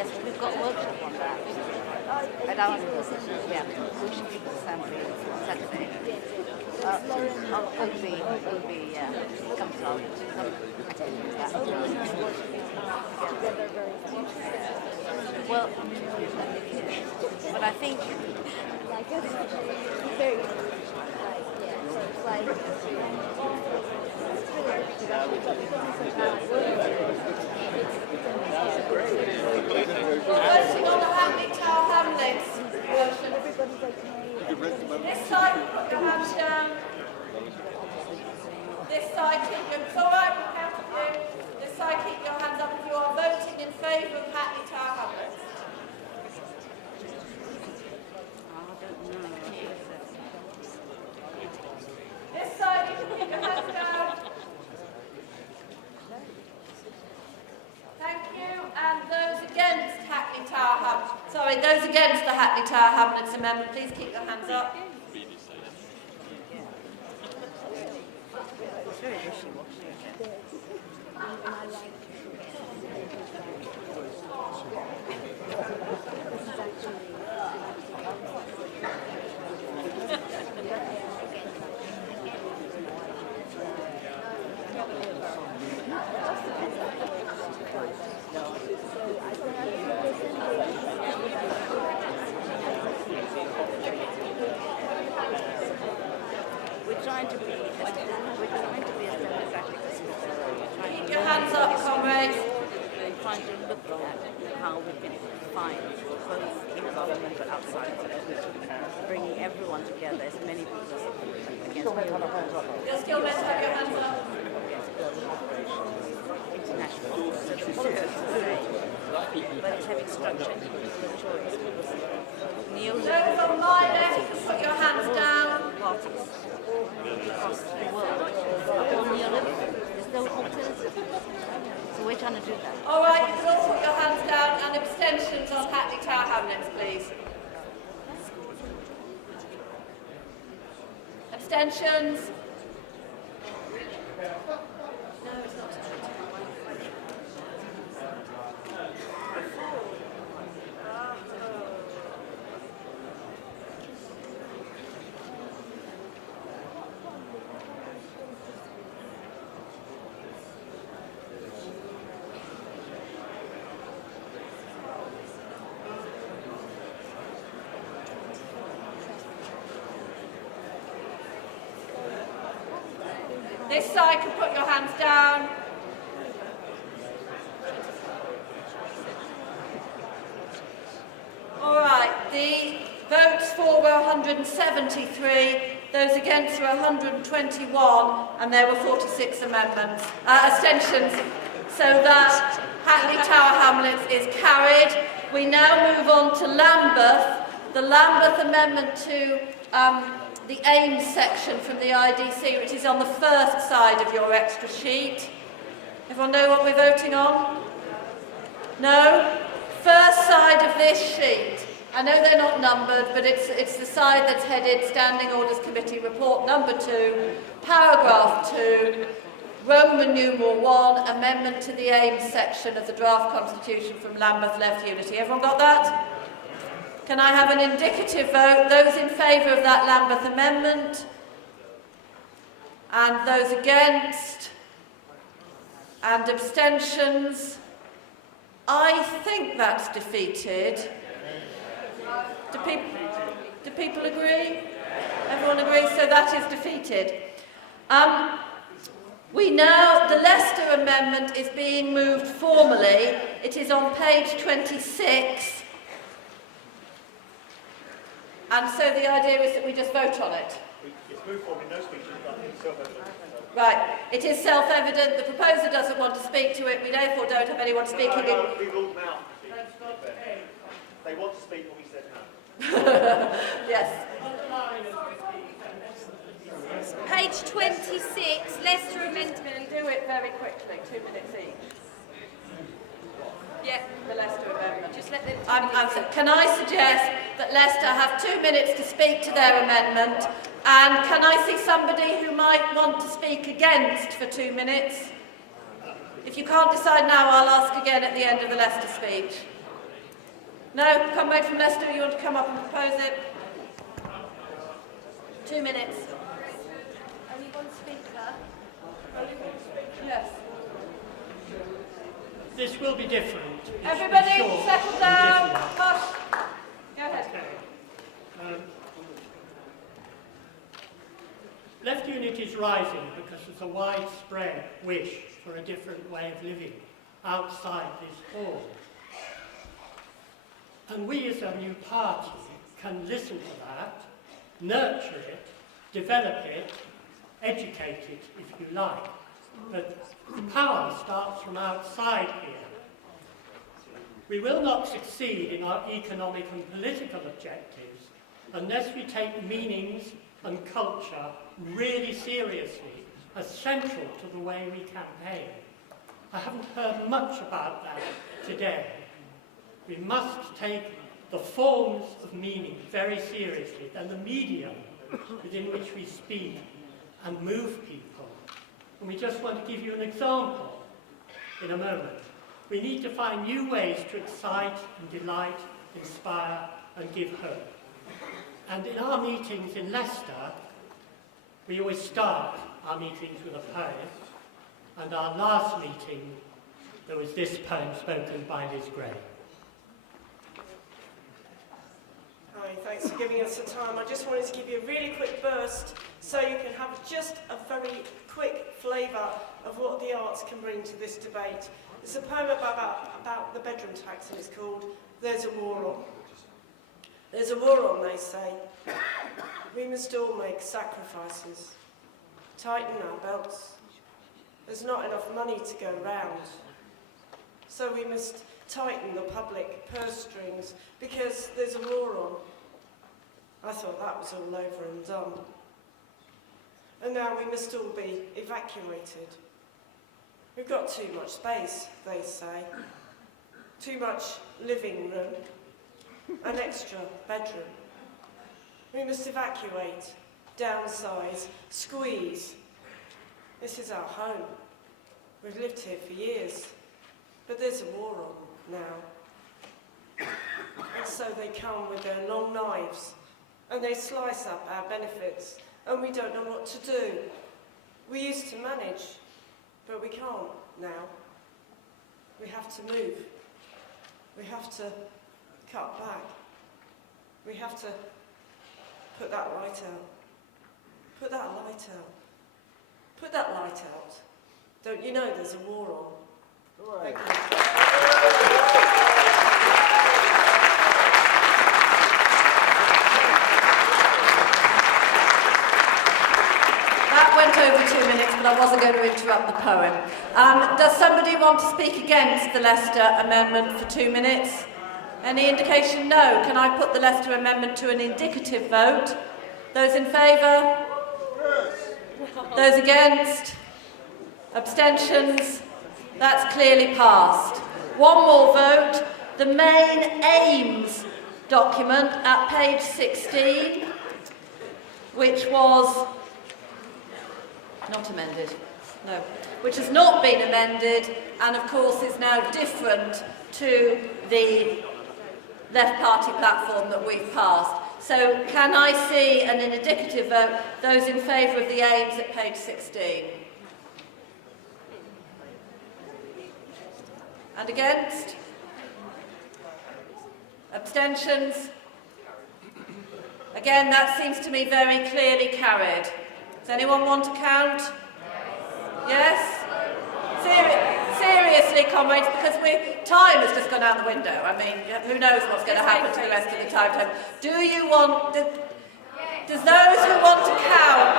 Yes, we've got a workshop on that. At our yeah, Social Assembly on Saturday. Obi comes out to some activities. Well, but I think very Voting on the Hackney Tower Hamlets motion. This side, put your hands down. This side, keep your, it's all right, we'll count you. This side, keep your hands up if you are voting in favour of Hackney Tower Hamlets. This side, you can keep your hands down. Thank you. And those against Hackney Tower Hamlets, sorry, those against the Hackney Tower Hamlets amendment, please keep your hands up. it's very wishy-washy. We're trying to be as democratic as possible. Keep your hands up, comrades. We're trying to look at how we can find both in government but outside of it, bringing everyone together, as many people as against You're still meant to have your hands up. international. So it's but it's having structure and political choice. Those on my left, put your hands down. Parties across the world are all neoliberal. There's no alternative. So we're trying to do that. All right, you can all put your hands down and abstentions on Hackney Tower Hamlets, please. Abstentions? No, it's not. This side can put your hands down. All right, the votes for were 173, those against were 121, and there were 46 abstentions. So that Hackney Tower Hamlets is carried. We now move on to Lambeth. The Lambeth amendment to the aims section from the IDC, which is on the first side of your extra sheet. Everyone know what we're voting on? No? First side of this sheet. I know they're not numbered, but it's the side that's headed Standing Orders Committee Report number 2, paragraph 2, Roman numeral 1, amendment to the aims section of the draft constitution from Lambeth Left Unity. Everyone got that? Can I have an indicative vote? Those in favour of that Lambeth amendment? And those against? And abstentions? I think that's defeated. Do people agree? Everyone agrees? So that is defeated. The Leicester amendment is being moved formally. It is on page 26. And so the idea is that we just vote on it. It's moved formally, no speeches, but it's self-evident. Right, it is self-evident. The proposer doesn't want to speak to it. We therefore don't have anyone speaking. No, we ruled them out. They want to speak, but we said no. Yes. Page 26, Leicester amendment. Do it very quickly, 2 minutes each. Yeah, The Leicester amendment. just let them. Can I suggest that Leicester have 2 minutes to speak to their amendment? And can I see somebody who might want to speak against for 2 minutes? If you can't decide now, I'll ask again at the end of the Leicester speech. No? Comrade from Leicester, you want to come up and propose it? 2 minutes. Only one speaker. Yes. This will be different. It should be Everybody, short settle and down. different. Hush. Go ahead. Okay. Left unit is rising because there's a widespread wish for a different way of living outside this hall. And we as a new party can listen to that, nurture it, develop it, educate it, if you like. But the power starts from outside here. We will not succeed in our economic and political objectives unless we take meanings and culture really seriously as central to the way we campaign. I haven't heard much about that today. We must take the forms of meaning very seriously and the medium within which we speak and move people. And we just want to give you an example in a moment. We need to find new ways to excite and delight, inspire and give hope. And in our meetings in Leicester, we always start our meetings with a poem. And our last meeting, there was this poem spoken by Liz Gray. Hi, thanks for giving us the time. I just wanted to give you a really quick burst so you can have just a very quick flavour of what the arts can bring to this debate. It's a poem about the bedroom tax and it's called There's a War On. There's a war on, they say. We must all make sacrifices, tighten our belts. There's not enough money to go round. So we must tighten the public purse strings because there's a war on. I thought that was all over and done. And now we must all be evacuated. We've got too much space, they say. Too much living room. An extra bedroom. We must evacuate, downsize, squeeze. This is our home. We've lived here for years. But there's a war on now. And so they come with their long knives and they slice up our benefits and we don't know what to do. We used to manage, but we can't now. We have to move. We have to cut back. We have to put that light out. Put that light out. Put that light out. Don't you know there's a war on? Thank you. That went over 2 minutes, but I wasn't going to interrupt the poem. Does somebody want to speak against the Leicester Amendment for 2 minutes? Any indication? No. Can I put the Leicester Amendment to an indicative vote? Those in favour? Those against? Abstentions? That's clearly passed. One more vote. The main aims document at page 16, which was not amended. No. Which has not been amended and of course is now different to the Left Party platform that we've passed. So can I see an indicative vote, those in favour of the aims at page 16? And against? Abstentions? Again, that seems to me very clearly carried. Does anyone want to count? Yes? Seriously, comrades, because time has just gone out the window. I mean, who knows what's going to happen to the rest of the timetable. Do you want... Does those who want to count...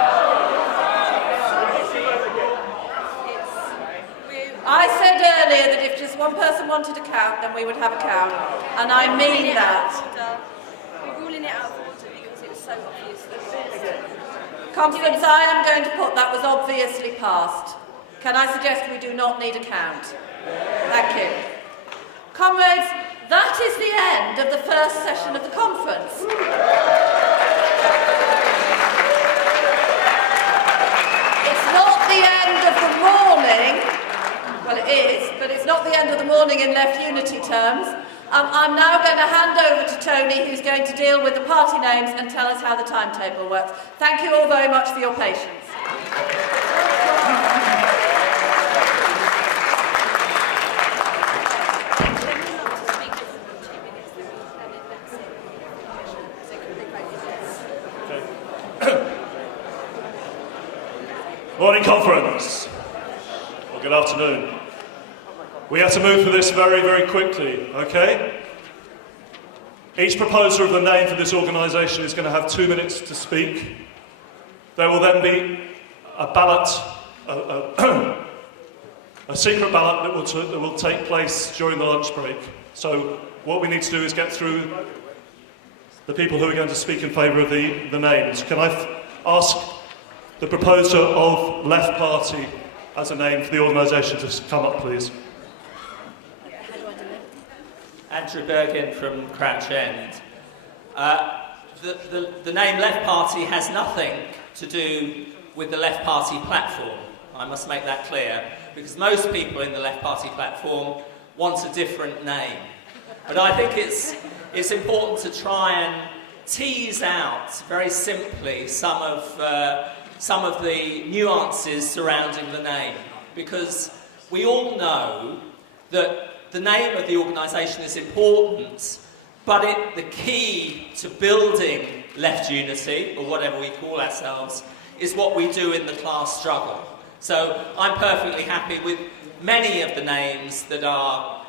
I said earlier that if just one person wanted to count, then we would have a count. And I mean that. We're ruling it out of order because it was so obvious. Conference, I am going to put that was obviously passed. Can I suggest we do not need a count? Thank you. Comrades, that is the end of the first session of the conference. It's not the end of the morning. Well, it is, but it's not the end of the morning in Left Unity terms. I'm now going to hand over to Tony, who's going to deal with the party names and tell us how the timetable works. Thank you all very much for your patience. Morning conference, or good afternoon. We have to move for this very, very quickly, okay? Each proposer of the name for this organisation is going to have 2 minutes to speak. There will then be a ballot, a secret ballot that will take place during the lunch break. So what we need to do is get through the people who are going to speak in favour of the names. Can I ask the proposer of Left Party as a name for the organisation to come up, please? Andrew Bergin from Crouch End. The name Left Party has nothing to do with the Left Party platform. I must make that clear, because most people in the Left Party platform want a different name. But I think it's important to try and tease out very simply some of the nuances surrounding the name, because we all know that the name of the organisation is important, but the key to building left unity, or whatever we call ourselves, is what we do in the class struggle. So I'm perfectly happy with many of the names that are